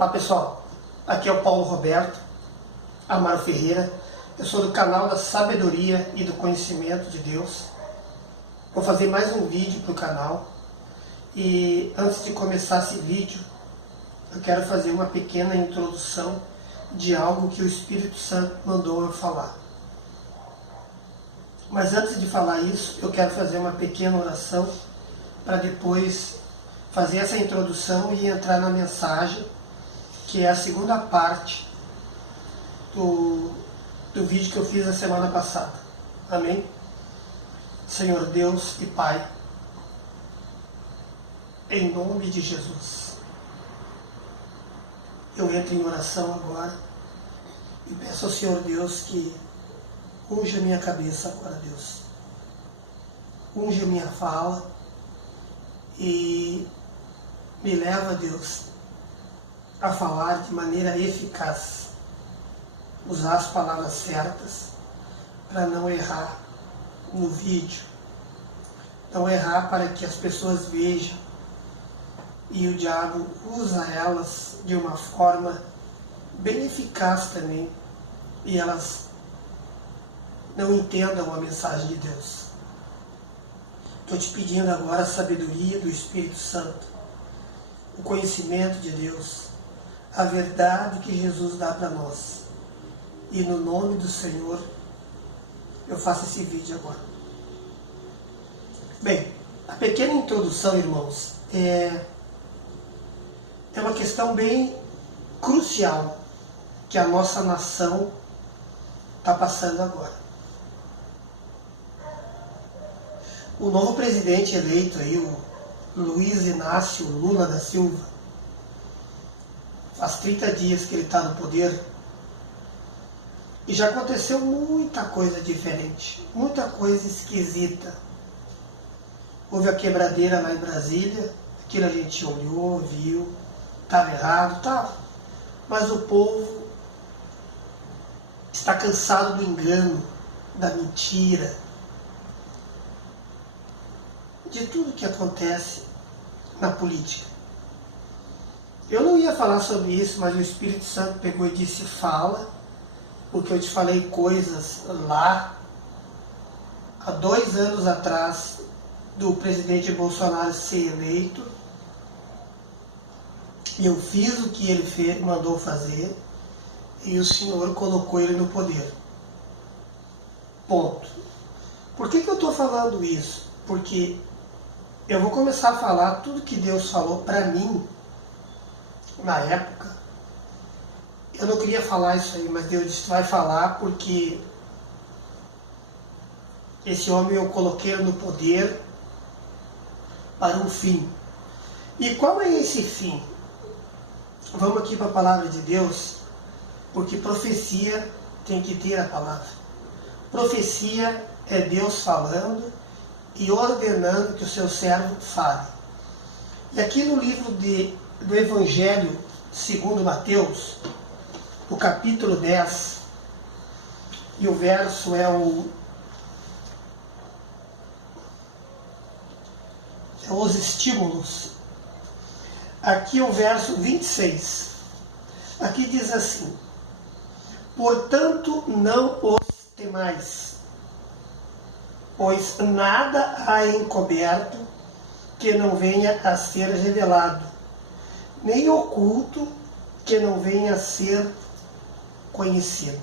Olá pessoal, aqui é o Paulo Roberto Amaro Ferreira, eu sou do canal da Sabedoria e do Conhecimento de Deus. Vou fazer mais um vídeo para o canal e antes de começar esse vídeo eu quero fazer uma pequena introdução de algo que o Espírito Santo mandou eu falar. Mas antes de falar isso, eu quero fazer uma pequena oração para depois fazer essa introdução e entrar na mensagem, que é a segunda parte do vídeo que eu fiz a semana passada. Amém? Senhor Deus e Pai, em nome de Jesus, eu entro em oração agora e peço ao Senhor Deus que unja minha cabeça agora, Deus. Unja minha fala e me leva, Deus, a falar de maneira eficaz, usar as palavras certas para não errar no vídeo, não errar para que as pessoas vejam e o diabo usa elas de uma forma bem eficaz também e elas não entendam a mensagem de Deus. Estou te pedindo agora a sabedoria do Espírito Santo, o conhecimento de Deus, a verdade que Jesus dá para nós. E no nome do Senhor, eu faço esse vídeo agora. Bem, a pequena introdução, irmãos, é uma questão bem crucial que a nossa nação está passando agora. O novo presidente eleito aí, o Luiz Inácio Lula da Silva, faz 30 dias que ele está no poder e já aconteceu muita coisa diferente, muita coisa esquisita. Houve a quebradeira lá em Brasília, aquilo a gente olhou, viu, estava errado, estava. Mas o povo está cansado do engano, da mentira, de tudo que acontece na política. Eu não ia falar sobre isso, mas o Espírito Santo pegou e disse, fala, porque eu te falei coisas lá, há 2 anos atrás, do presidente Bolsonaro ser eleito, e eu fiz o que ele mandou fazer, e o Senhor colocou ele no poder. Ponto. Por que eu estou falando isso? Porque eu vou começar a falar tudo que Deus falou para mim na época. Eu não queria falar isso aí, mas Deus disse, vai falar porque esse homem eu coloquei no poder para um fim. E qual é esse fim? Vamos aqui para a palavra de Deus, porque profecia tem que ter a palavra. Profecia é Deus falando e ordenando que o seu servo fale. E aqui no livro do Evangelho segundo Mateus, o capítulo 10, e o verso é os estímulos. Aqui o verso 26. Aqui diz assim, portanto não os temais, pois nada há encoberto que não venha a ser revelado, nem oculto que não venha a ser conhecido.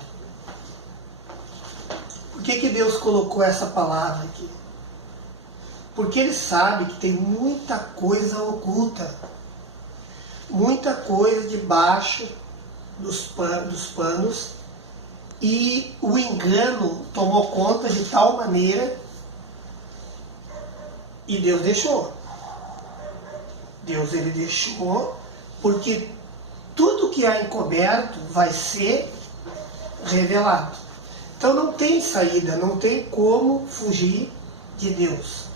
Por que Deus colocou essa palavra aqui? Porque Ele sabe que tem muita coisa oculta, muita coisa debaixo dos panos, e o engano tomou conta de tal maneira e Deus deixou. Deus ele deixou porque tudo que há encoberto vai ser revelado. Então não tem saída, não tem como fugir de Deus.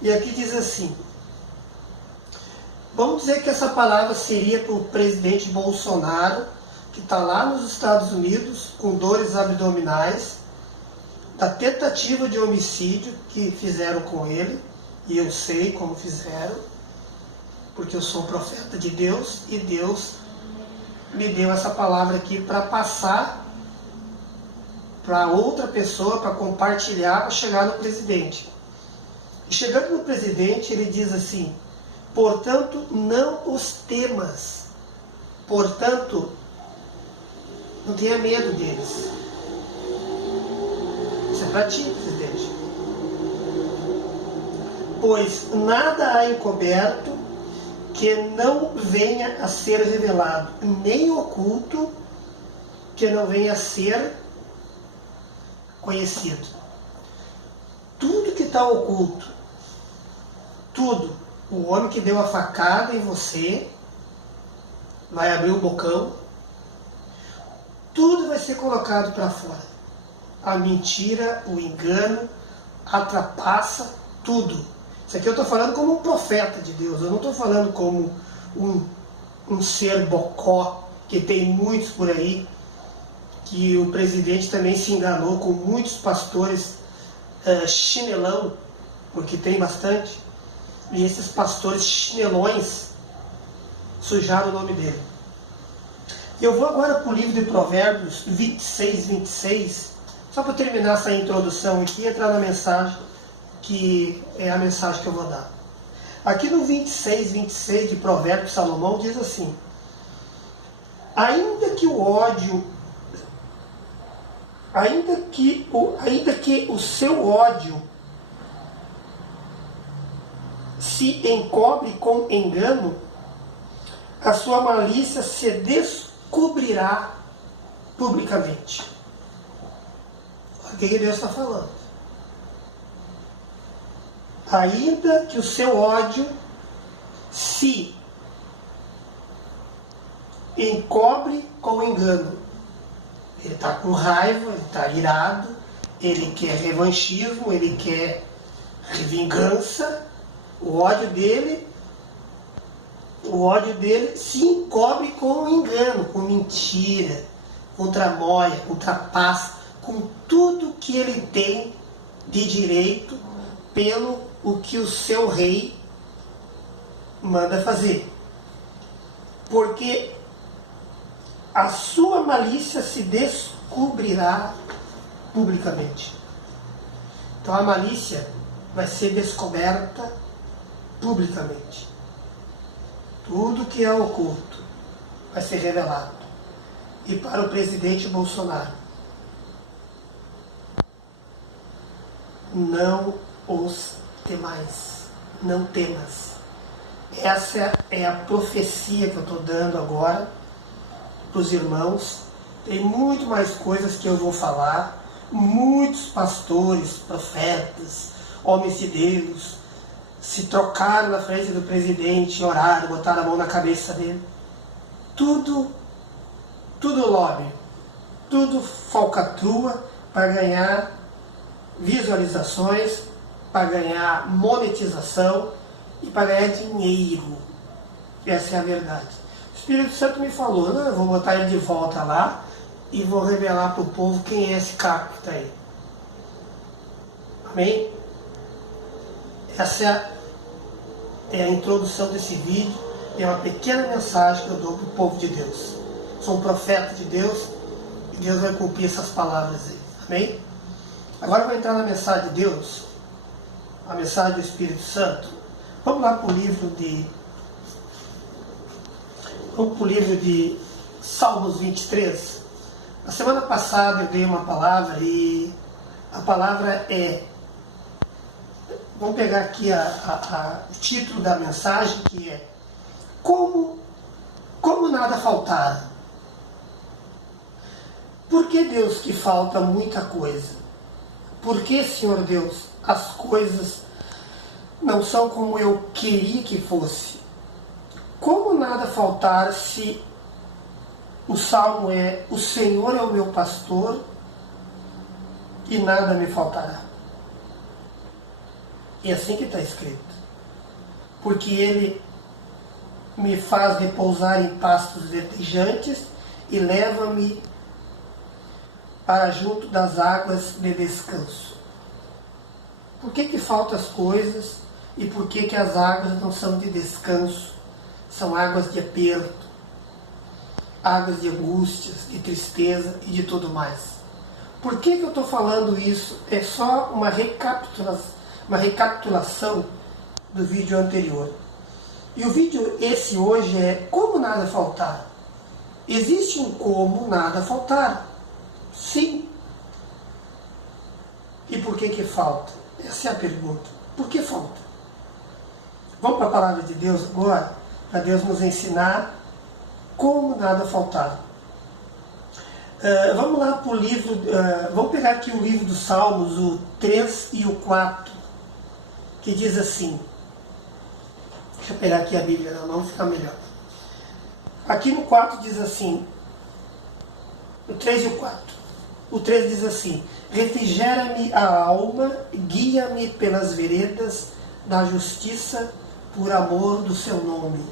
E aqui diz assim, vamos dizer que essa palavra seria para o presidente Bolsonaro, que está lá nos Estados Unidos com dores abdominais, da tentativa de homicídio que fizeram com ele, e eu sei como fizeram, porque eu sou profeta de Deus, e Deus me deu essa palavra aqui para passar para outra pessoa, para compartilhar, para chegar no presidente. E chegando no presidente, ele diz assim: portanto, não os temas. Portanto, não tenha medo deles. Isso é para ti, presidente. Pois nada há encoberto que não venha a ser revelado, nem oculto que não venha a ser conhecido. Tudo que está oculto, tudo, o homem que deu a facada em você vai abrir o bocão, tudo vai ser colocado para fora. A mentira, o engano, a trapaça, tudo. Isso aqui eu estou falando como um profeta de Deus, eu não estou falando como um ser bocó, que tem muitos por aí, que o presidente também se enganou com muitos pastores chinelão, porque tem bastante, e esses pastores chinelões sujaram o nome dele. Eu vou agora para o livro de Provérbios 26, 26, só para terminar essa introdução aqui e entrar na mensagem, que é a mensagem que eu vou dar. Aqui no 26, 26 de Provérbios, Salomão diz assim: ainda que o seu ódio se encobre com engano, a sua malícia se descobrirá publicamente. Olha o que Deus está falando. Ainda que o seu ódio se encobre com engano. Ele está com raiva, ele está irado, ele quer revanchismo, ele quer vingança. O ódio dele se encobre com engano, com mentira, com tramóia, com trapaça, com tudo que ele tem de direito pelo o que o seu rei manda fazer. Porque a sua malícia se descobrirá publicamente. Então a malícia vai ser descoberta publicamente. Tudo que é oculto vai ser revelado. E para o presidente Bolsonaro, não os temais, não temas. Essa é a profecia que eu estou dando agora para os irmãos. Tem muito mais coisas que eu vou falar. Muitos pastores, profetas, homens de Deus se trocaram na frente do presidente, oraram, botaram a mão na cabeça dele. Tudo lobby, tudo falcatrua para ganhar visualizações, para ganhar monetização e para ganhar dinheiro. Essa é a verdade. O Espírito Santo me falou: não, eu vou botar ele de volta lá e vou revelar para o povo quem é esse caco que está aí. Amém? Essa é a introdução desse vídeo. É uma pequena mensagem que eu dou para o povo de Deus. Sou um profeta de Deus e Deus vai cumprir essas palavras aí. Amém? Agora eu vou entrar na mensagem de Deus, a mensagem do Espírito Santo. Vamos lá para o livro de Salmos 23. Na semana passada eu dei uma palavra e a palavra é... Vamos pegar aqui o título da mensagem, que é Como nada faltar. Por que, Deus, que falta muita coisa? Por que, Senhor Deus, as coisas não são como eu queria que fosse? Como nada faltar se o salmo é: o Senhor é o meu pastor e nada me faltará? É assim que está escrito. Porque Ele me faz repousar em pastos verdejantes e leva-me para junto das águas de descanso. Por que faltam as coisas e por que as águas não são de descanso? São águas de aperto. águas de angústias, de tristeza e de tudo mais. Por que eu estou falando isso? É só uma recapitulação do vídeo anterior. E o vídeo esse hoje é como nada faltar. Existe um como nada faltar? Sim. E por que falta? Essa é a pergunta. Por que falta? Vamos para a palavra de Deus agora, para Deus nos ensinar como nada faltar. Vamos lá para o livro, vamos pegar aqui o livro dos Salmos, o 3 e o 4, que diz assim. Deixa eu pegar aqui a Bíblia na mão, fica melhor. Aqui no 4 diz assim, o 3 e o 4. O 3 diz assim: refrigera-me a alma, guia-me pelas veredas da justiça, por amor do seu nome.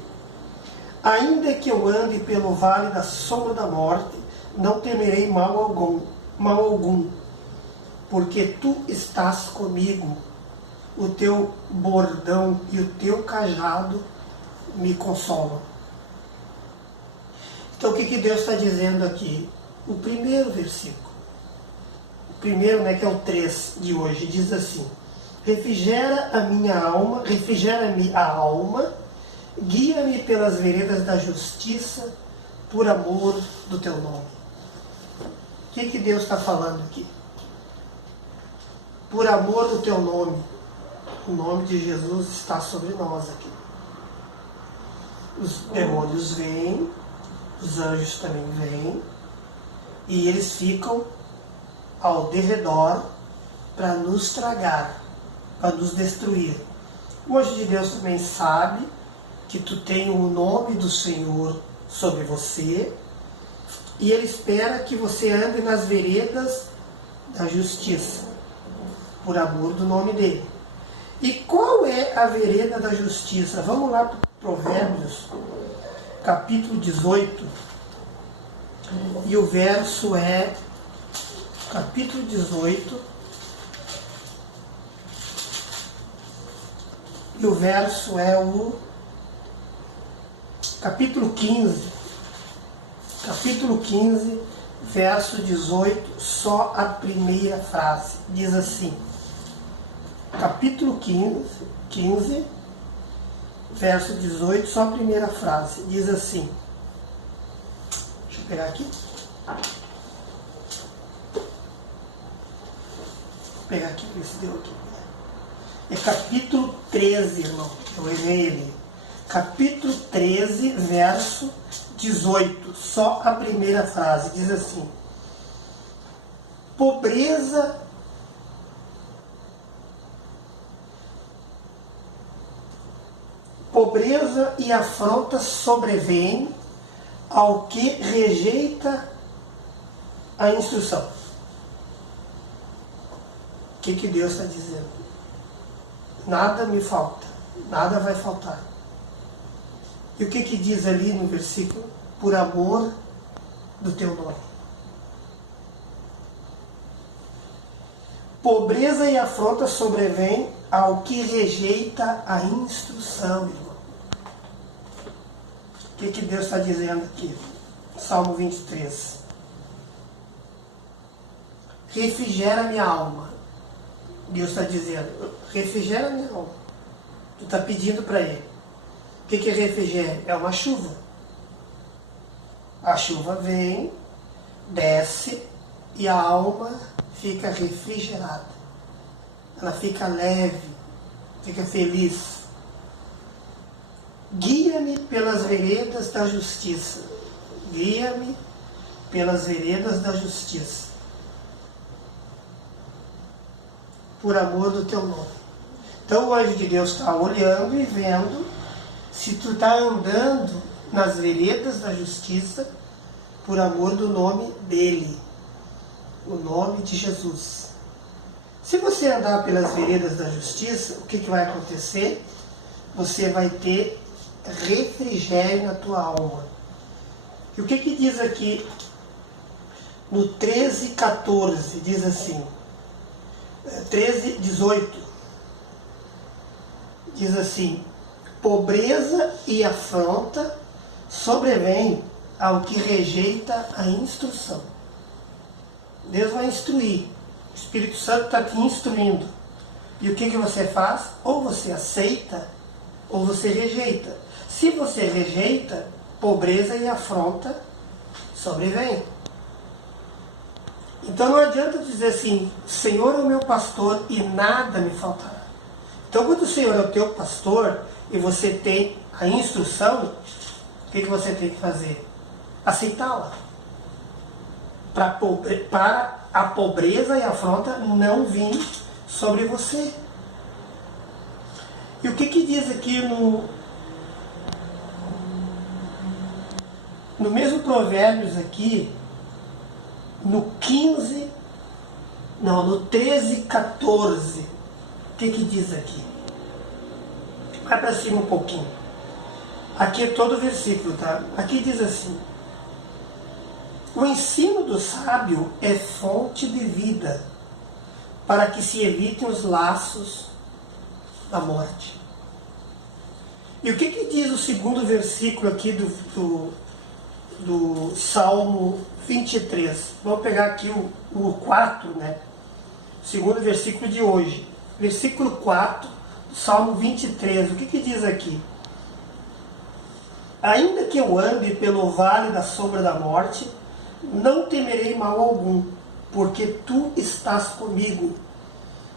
Ainda que eu ande pelo vale da sombra da morte, não temerei mal algum, porque tu estás comigo. O teu bordão e o teu cajado me consolam. Então o que Deus está dizendo aqui? O primeiro versículo. O primeiro, que é o 3 de hoje, diz assim: refrigera a minha alma, refrigera-me a alma, guia-me pelas veredas da justiça, por amor do teu nome. O que Deus está falando aqui? Por amor do teu nome. O nome de Jesus está sobre nós aqui. Os demônios vêm, os anjos também vêm, e eles ficam ao derredor para nos tragar, para nos destruir. O anjo de Deus também sabe que tu tem o nome do Senhor sobre você, e ele espera que você ande nas veredas da justiça, por amor do nome dele. E qual é a vereda da justiça? Vamos lá para Provérbios, capítulo 18, e o verso é, capítulo 18, e o verso é o capítulo 15, verso 18, só a primeira frase, diz assim, capítulo 15, verso 18, só a primeira frase, diz assim, deixa eu pegar aqui, vou pegar aqui, ver se deu aqui, é capítulo 13, irmão, eu errei ele, capítulo 13, verso 18, só a primeira frase, diz assim, pobreza e afronta sobrevêm ao que rejeita a instrução. O que Deus está dizendo? Nada me falta, nada vai faltar. E o que diz ali no versículo? Por amor do teu nome. Pobreza e afronta sobrevêm ao que rejeita a instrução, irmão. O que Deus está dizendo aqui? Salmo 23. Refrigera minha alma. Deus está dizendo, refrigera minha alma. Tu está pedindo para Ele. O que é refrigério? É uma chuva. A chuva vem, desce e a alma fica refrigerada. Ela fica leve, fica feliz. Guia-me pelas veredas da justiça. Guia-me pelas veredas da justiça. Por amor do teu nome. Então o anjo de Deus está olhando e vendo se tu está andando nas veredas da justiça por amor do nome dele. O nome de Jesus. Se você andar pelas veredas da justiça, o que vai acontecer? Você vai ter refrigério na tua alma. E o que diz aqui no 13:14? Diz assim, 13:18. Diz assim, pobreza e afronta sobrevêm ao que rejeita a instrução. Deus vai instruir. O Espírito Santo está te instruindo. E o que você faz? Ou você aceita, ou você rejeita. Se você rejeita, pobreza e afronta sobrevêm. Então não adianta dizer assim, Senhor é o meu pastor e nada me faltará. Então quando o Senhor é o teu pastor e você tem a instrução, o que você tem que fazer? Aceitá-la. Para a pobreza e a afronta não vir sobre você. E o que diz aqui no mesmo Provérbios aqui, no 13:14, o que diz aqui? Vai para cima um pouquinho. Aqui é todo o versículo, tá? Aqui diz assim: o ensino do sábio é fonte de vida, para que se evitem os laços da morte. E o que diz o segundo versículo aqui do Salmo 23? Vamos pegar aqui o 4, né? O segundo versículo de hoje. Versículo 4, do Salmo 23. O que diz aqui? Ainda que eu ande pelo vale da sombra da morte, não temerei mal algum, porque tu estás comigo.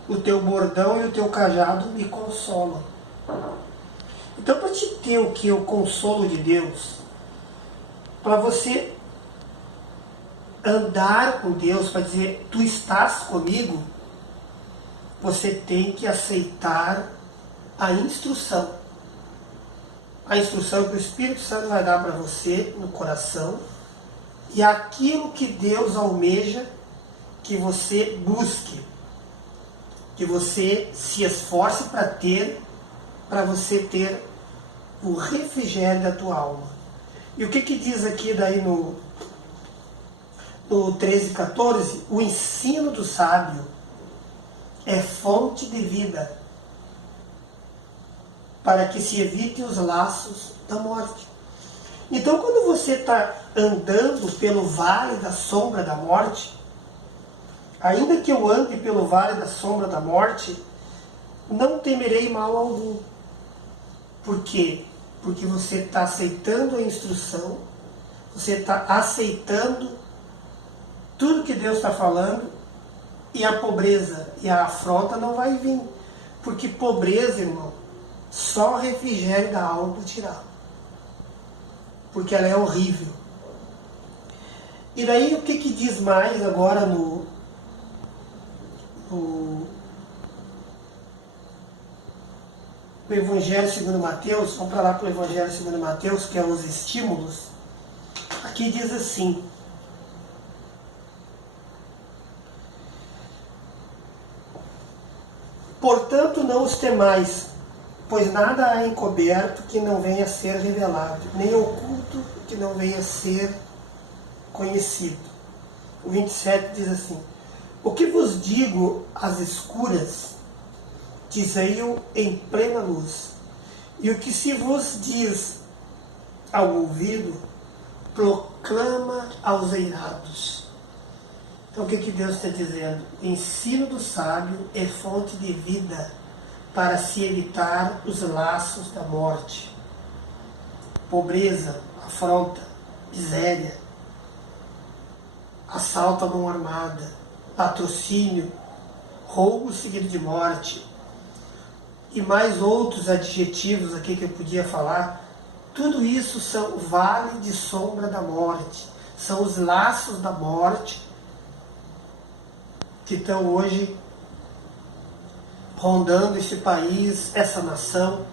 O teu bordão e o teu cajado me consolam. Então, para te ter o consolo de Deus, para você andar com Deus, para dizer, tu estás comigo, você tem que aceitar a instrução. A instrução que o Espírito Santo vai dar para você no coração, e aquilo que Deus almeja que você busque, que você se esforce para você ter o refrigério da tua alma. E o que diz aqui daí no 13:14? O ensino do sábio é fonte de vida, para que se evite os laços da morte. Então, quando você está andando pelo vale da sombra da morte, ainda que eu ande pelo vale da sombra da morte, não temerei mal algum. Por quê? Porque você está aceitando a instrução, você está aceitando tudo que Deus está falando, e a pobreza e a afronta não vai vir. Porque pobreza, irmão, só refrigério da alma para tirar. Porque ela é horrível. E daí o que diz mais agora no Evangelho segundo Mateus? Vamos para lá para o Evangelho segundo Mateus, que é os estímulos. Aqui diz assim: portanto não os temais, pois nada há encoberto que não venha a ser revelado, nem oculto que não venha a ser conhecido. O 27 diz assim: o que vos digo às escuras, dizei-o em plena luz, e o que se vos diz ao ouvido, proclama aos eirados. Então o que Deus está dizendo? O ensino do sábio é fonte de vida, para se evitar os laços da morte. Pobreza, afronta, miséria, assalto à mão armada, patrocínio, roubo seguido de morte, e mais outros adjetivos aqui que eu podia falar. Tudo isso são vale de sombra da morte, são os laços da morte que estão hoje rondando esse país, essa nação,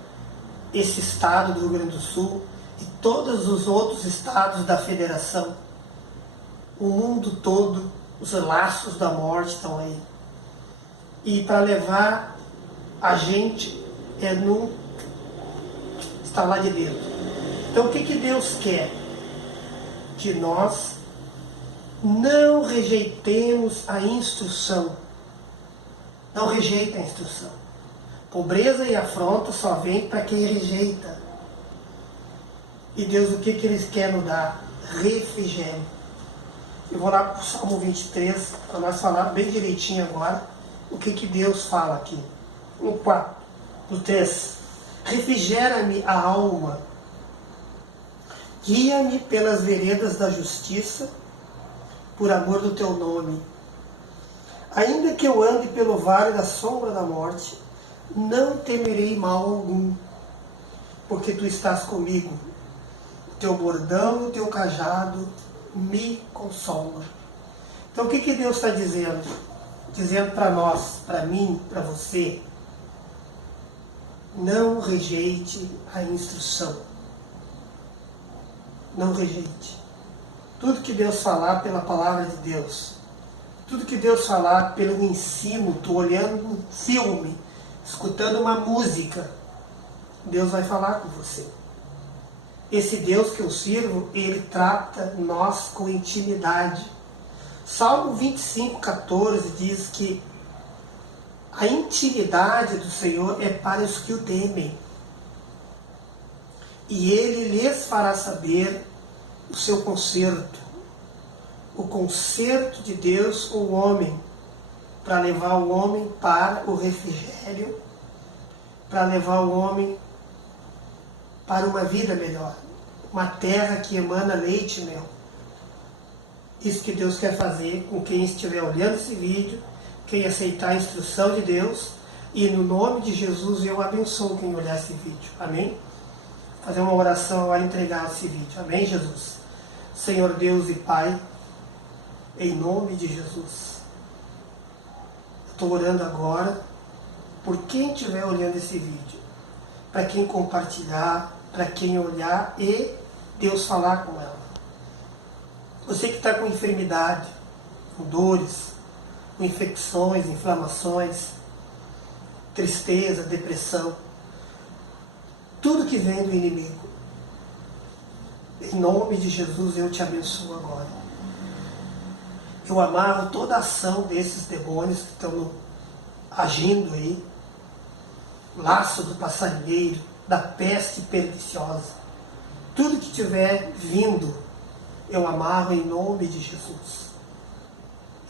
esse estado do Rio Grande do Sul e todos os outros estados da federação. O mundo todo, os laços da morte estão aí. E para levar a gente está lá de dentro. Então o que Deus quer? Que nós não rejeitemos a instrução. Não rejeita a instrução. Pobreza e afronta só vem para quem rejeita. E Deus, o que Ele quer nos dar? refrigério. Eu vou lá para o Salmo 23, para nós falar bem direitinho agora o que Deus fala aqui. No 4, no 3. Refrigera-me a alma, guia-me pelas veredas da justiça, por amor do teu nome. Ainda que eu ande pelo vale da sombra da morte, não temerei mal algum, porque tu estás comigo. O teu bordão e o teu cajado me consolam. Então o que Deus está dizendo? Dizendo para nós, para mim, para você: não rejeite a instrução. Não rejeite. Tudo que Deus falar pela palavra de Deus, tudo que Deus falar pelo ensino, tu olhando um filme, escutando uma música, Deus vai falar com você. Esse Deus que eu sirvo, Ele trata nós com intimidade. Salmo 25:14 diz que a intimidade do Senhor é para os que o temem. E Ele lhes fará saber o seu conserto. O conserto de Deus com o homem, para levar o homem para o refrigério, para levar o homem para uma vida melhor, uma terra que emana leite e mel. Isso que Deus quer fazer com quem estiver olhando esse vídeo, quem aceitar a instrução de Deus, e no nome de Jesus eu abençoo quem olhar esse vídeo. Amém? Fazer uma oração ao entregar esse vídeo. Amém, Jesus? Senhor Deus e Pai, em nome de Jesus, estou orando agora por quem estiver olhando esse vídeo, para quem compartilhar, para quem olhar e Deus falar com ela. Você que está com enfermidade, com dores, com infecções, inflamações, tristeza, depressão, tudo que vem do inimigo, em nome de Jesus eu te abençoo agora. Eu amarro toda a ação desses demônios que estão agindo aí, laço do passarinheiro, da peste perniciosa. Tudo que tiver vindo, eu amarro em nome de Jesus.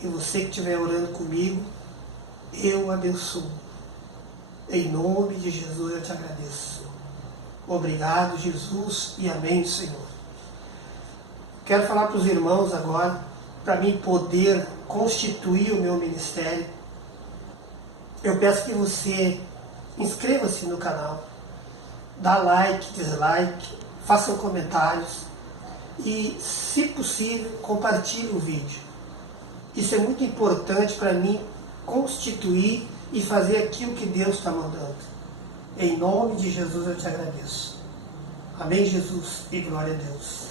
E você que estiver orando comigo, eu abençoo. Em nome de Jesus eu te agradeço. Obrigado, Jesus, e amém, Senhor. Quero falar para os irmãos agora, para mim poder constituir o meu ministério. Eu peço que você inscreva-se no canal, dá like, dislike, façam comentários e, se possível, compartilhe o vídeo. Isso é muito importante para mim constituir e fazer aquilo que Deus está mandando. Em nome de Jesus eu te agradeço. Amém, Jesus, e glória a Deus.